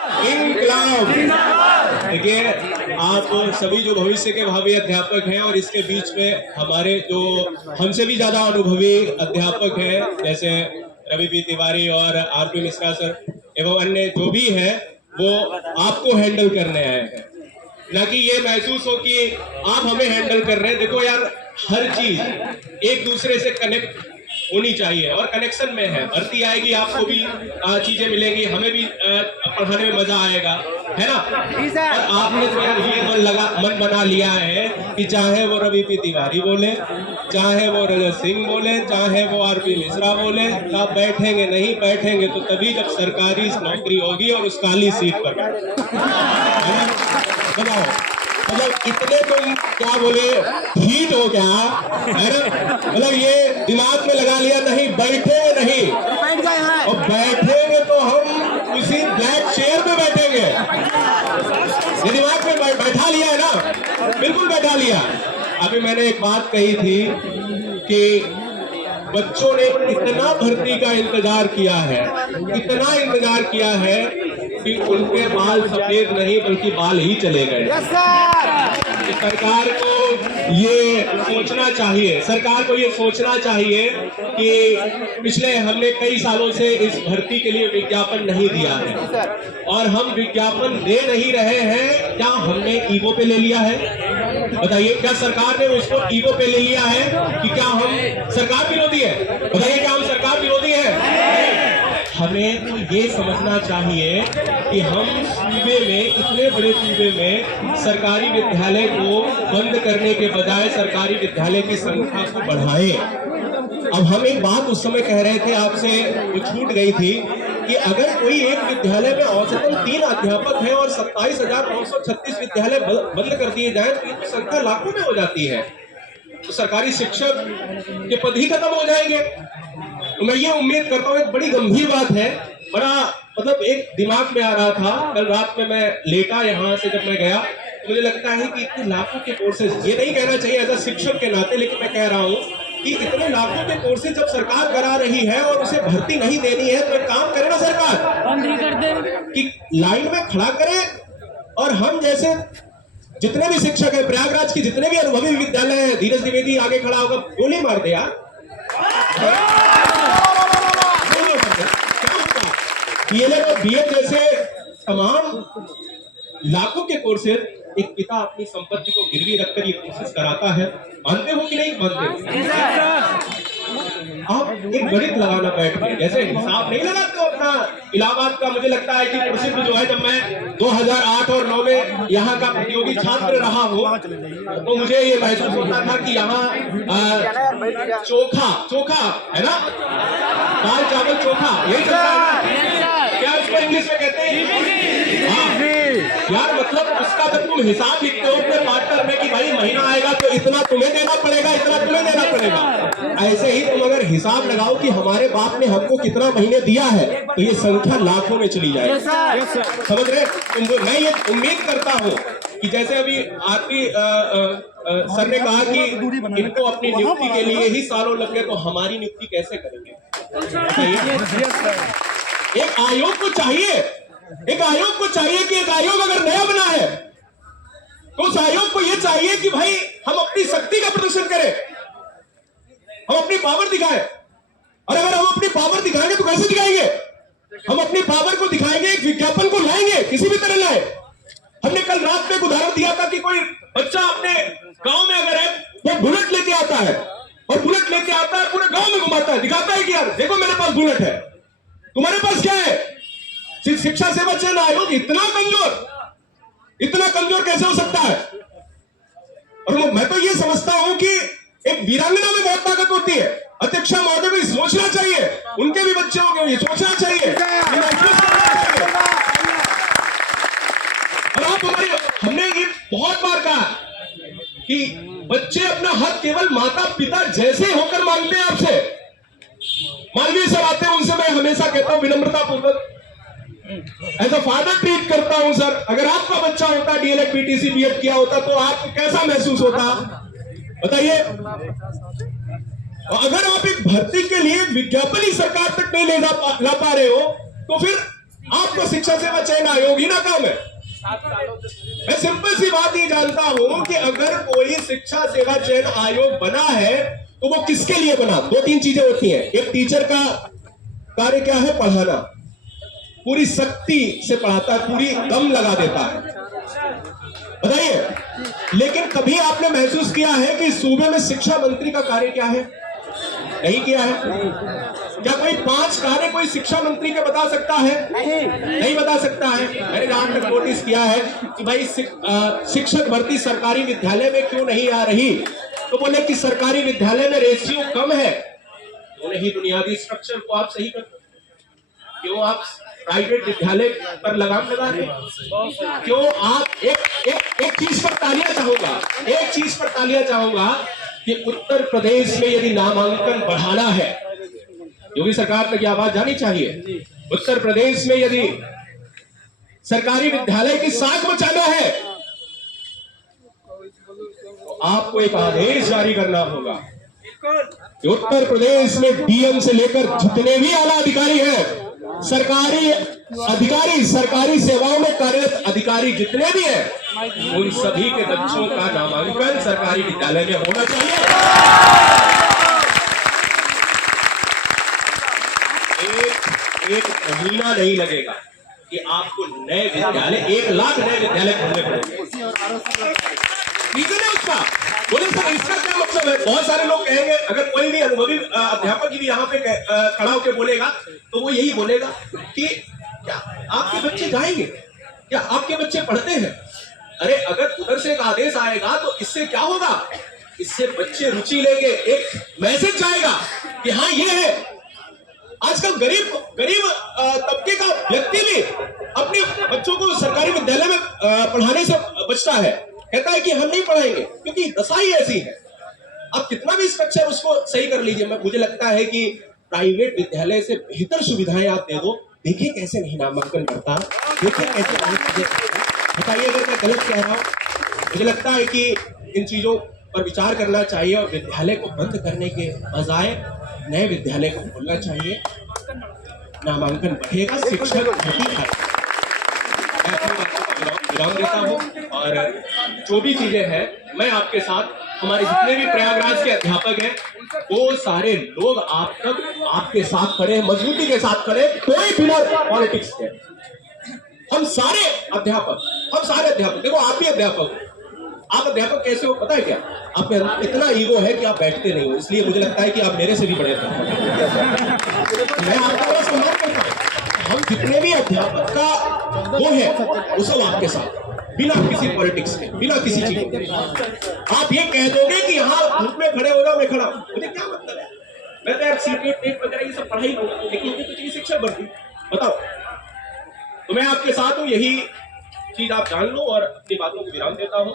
इंकलाब। देखिए, आप सभी जो भविष्य के भावी अध्यापक हैं और इसके बीच में हमारे जो हमसे भी ज्यादा अनुभवी अध्यापक हैं जैसे रवि पी तिवारी और आरपी मिश्रा सर एवं अन्य जो भी है वो आपको हैंडल करने आए हैं, ना कि ये महसूस हो कि आप हमें हैंडल कर रहे हैं। देखो यार, हर चीज एक दूसरे से कनेक्ट होनी चाहिए और कनेक्शन में है। भर्ती आएगी, आपको भी चीजें मिलेंगी, हमें भी पढ़ाने में मजा आएगा, है ना। और आपने तो यार ये मन बना लिया है कि चाहे वो रवि पी तिवारी बोले, चाहे वो रजत सिंह बोले, चाहे वो आरपी मिश्रा बोले, आप बैठेंगे नहीं, बैठेंगे तो तभी जब सरकारी नौकरी होगी और उस काली सीट पर बताओ। मतलब इतने तुम क्या बोले हीट हो क्या, है ना। मतलब ये दिमाग में लगा लिया, नहीं बैठेंगे नहीं, और बैठेंगे तो हम उसी ब्लैक चेयर पे बैठेंगे। ये दिमाग में बैठा लिया है ना, बिल्कुल बैठा लिया। अभी मैंने एक बात कही थी कि बच्चों ने इतना भर्ती का इंतजार किया है, इतना इंतजार किया है कि उनके बाल सफेद नहीं बल्कि बाल ही चले गए। सरकार को ये सोचना चाहिए, सरकार को ये सोचना चाहिए कि पिछले हमने कई सालों से इस भर्ती के लिए विज्ञापन नहीं दिया है और हम विज्ञापन दे नहीं रहे हैं। क्या हमने ईगो पे ले लिया है? बताइए, क्या सरकार ने उसको ईगो पे ले लिया है कि क्या हम सरकार विरोधी है? बताइए, क्या हम सरकार विरोधी है? हमें तो ये समझना चाहिए कि हम सूबे में, इतने बड़े सूबे में सरकारी विद्यालय को बंद करने के बजाय सरकारी विद्यालय की संख्या को बढ़ाएं। अब हम एक बात उस समय कह रहे थे आपसे, वो छूट गई थी कि अगर कोई एक विद्यालय में औसतन 3 अध्यापक हैं और 27,936 विद्यालय बंद कर दिए जाए तो ये संख्या लाखों में हो जाती है, तो सरकारी शिक्षक के पद ही खत्म हो जाएंगे। तो मैं ये उम्मीद करता हूँ, एक बड़ी गंभीर बात है, बड़ा मतलब एक दिमाग में आ रहा था कल रात में, मैं लेटा यहाँ से जब मैं गया तो मुझे लगता है कि इतने लाखों के कोर्सेज, ये नहीं कहना चाहिए एज अ शिक्षक के नाते, लेकिन मैं कह रहा हूँ कि इतने लाखों के कोर्सेज जब सरकार करा रही है और उसे भर्ती नहीं देनी है तो एक काम करे ना सरकार, बंद ही कर दे कि लाइन में खड़ा करे और हम जैसे जितने भी शिक्षक है, प्रयागराज की जितने भी अनुभवी विद्यालय है, धीरज द्विवेदी आगे खड़ा होगा, गोली मार दे यार। बीएलएड और बीएड जैसे तमाम लाखों के कोर्सेज एक पिता अपनी संपत्ति को गिरवी रखकर ये कोर्सेज कराता है। मानते हो कि नहीं मानते? आप एक गणित लगाना बैठ के, जैसे हिसाब नहीं लगाते हो अपना इलाहाबाद का। मुझे लगता है कि प्रसिद्ध जो है, जब मैं 2008 और 9 में यहाँ का प्रतियोगी छात्र रहा हूँ तो मुझे ये महसूस होता था कि यहाँ चोखा है ना, दाल चावल चोखा, यही चलता है। क्या इसको इंग्लिश में कहते हैं? यार मतलब उसका जब तुम हिसाब लिखते हो अपने पार्टनर में कि भाई महीना आएगा तो इतना तुम्हें देना पड़ेगा, इतना तुम्हें देना पड़ेगा, ऐसे ही तुम अगर हिसाब लगाओ कि हमारे बाप ने हमको कितना महीने दिया है तो ये संख्या लाखों में चली जाएगी। समझ रहे? मैं ये उम्मीद करता हूँ कि जैसे अभी आरपी सर ने कहा कि इनको अपनी नियुक्ति के लिए ही सालों लग गए, तो हमारी नियुक्ति कैसे करेंगे? एक आयोग को चाहिए, एक आयोग को चाहिए कि एक आयोग अगर नया बना है तो उस आयोग को यह चाहिए कि भाई हम अपनी शक्ति का प्रदर्शन करें, हम अपनी पावर दिखाएं। और अगर हम अपनी पावर दिखाएंगे तो कैसे दिखाएंगे? हम अपनी पावर को दिखाएंगे, एक विज्ञापन को लाएंगे, किसी भी तरह लाए। हमने कल रात में एक उदाहरण दिया था कि कोई बच्चा अपने गांव में अगर है वो बुलेट लेके आता है और बुलेट लेके आता है पूरे गांव में घुमाता है, दिखाता है कि यार देखो मेरे पास बुलेट है, तुम्हारे पास क्या है? शिक्षा सेवा चयन आयोग इतना कमजोर कैसे हो सकता है? और मैं तो ये समझता हूं कि एक वीरांगना में बहुत ताकत होती है। अध्यक्षा महोदय को सोचना चाहिए, उनके भी बच्चे होंगे, ये सोचना चाहिए, और आप हमारे, हमने ये बहुत बार कहा कि बच्चे अपना हक केवल माता पिता जैसे होकर मांगते हैं आपसे। मालवीय सर आते हैं, उनसे मैं हमेशा कहता हूं विनम्रता पूर्वक एज अ फादर ट्रीट करता हूं सर। अगर आपका बच्चा होता, डीएलएड पीटीसी बीएड किया होता तो आपको कैसा महसूस होता बताइए? और अगर आप एक भर्ती के लिए विज्ञापन ही सरकार तक नहीं ला पा रहे हो तो फिर आपको शिक्षा सेवा चयन आयोग ही ना काम है। मैं सिंपल सी बात ये जानता हूं कि अगर कोई शिक्षा सेवा चयन आयोग बना है तो वो किसके लिए बना? दो तीन चीजें होती हैं। एक, टीचर का कार्य क्या है? पढ़ाना, पूरी शक्ति से पढ़ाता है, पूरी दम लगा देता है, बताइए। लेकिन कभी आपने महसूस किया है कि सूबे में शिक्षा मंत्री का कार्य क्या है? नहीं किया है। क्या कोई 5 कार्य कोई शिक्षा मंत्री के बता सकता है? नहीं बता सकता है। मैंने जहां तक नोटिस किया है कि भाई शिक्षक भर्ती सरकारी विद्यालय में क्यों नहीं आ रही, तो बोले कि सरकारी विद्यालय में रेशियो कम है। तो नहीं, बुनियादी स्ट्रक्चर को आप सही कर, क्यों आप प्राइवेट विद्यालय पर लगाम लगा रहे? क्यों आप एक चीज पर तालियां चाहूंगा, एक चीज पर तालियां चाहूंगा कि उत्तर प्रदेश में यदि नामांकन बढ़ाना है, योगी सरकार तक यह आवाज जानी चाहिए। उत्तर प्रदेश में यदि सरकारी विद्यालय की साख बचाना है तो आपको एक आदेश जारी करना होगा कि उत्तर प्रदेश में डीएम से लेकर जितने भी आला अधिकारी हैं, सरकारी अधिकारी, सरकारी सेवाओं में कार्यरत अधिकारी जितने भी हैं, उन सभी के बच्चों का नामांकन सरकारी विद्यालय में होना चाहिए। एक महीना नहीं लगेगा कि आपको नए विद्यालय, 1 लाख नए विद्यालय खोलने पड़ेंगे। रीजन है उसका। बोले सर इसका क्या मतलब है? बहुत सारे लोग कहेंगे, अगर कोई भी अनुभवी अध्यापक भी यहाँ पे खड़ा होकर बोलेगा तो वो यही बोलेगा कि क्या आपके बच्चे जाएंगे? क्या आपके बच्चे पढ़ते हैं? अरे अगर उधर से एक आदेश आएगा तो इससे क्या होगा? इससे बच्चे रुचि लेंगे, एक मैसेज जाएगा कि हाँ ये है। आजकल गरीब तबके का व्यक्ति भी अपने बच्चों को सरकारी विद्यालय में पढ़ाने से बचता है, कहता है कि हम नहीं पढ़ाएंगे क्योंकि दशा ही ऐसी है। आप कितना भी स्ट्रक्चर उसको सही कर लीजिए, मुझे लगता है कि प्राइवेट विद्यालय से बेहतर सुविधाएं आप दे दो, देखिए कैसे नहीं नामांकन करता, देखिए कैसे नहीं। बताइए अगर मैं गलत कह रहा हूं। मुझे लगता है कि इन चीजों पर विचार करना चाहिए और विद्यालय को बंद करने के बजाय नए विद्यालय को खोलना चाहिए। नामांकन बढ़ेगा, शिक्षक भर्ती आएगा। मैं अपनी बातों का विराम देता हूँ और जो भी चीजें हैं मैं आपके साथ, हमारे जितने भी प्रयागराज के अध्यापक हैं वो सारे लोग आप तक आपके साथ खड़े, मजबूती के साथ खड़े, कोई बिना पॉलिटिक्स के। हम सारे अध्यापक, देखो आप भी अध्यापक, आप अध्यापक कैसे हो पता है क्या? आप में इतना ईगो है कि आप बैठते नहीं हो, इसलिए मुझे लगता है कि आप मेरे से भी बड़े अध्यापक। मैं आपका बड़ा सम्मान करता हूं। हम जितने भी अध्यापक का वो है वो सब आपके साथ, बिना किसी पॉलिटिक्स के, बिना किसी चीज के। आप ये कह दोगे कि यहाँ ग्रुप में खड़े हो जाओ, मैं खड़ा, मुझे क्या मतलब है? मैं तो यार सीटेट टेट वगैरह ये सब पढ़ाई लूंगा, लेकिन ये तो चाहिए शिक्षक भर्ती। बताओ, तो मैं आपके साथ हूँ, यही चीज आप जान लो और अपनी बातों को विराम देता हूँ।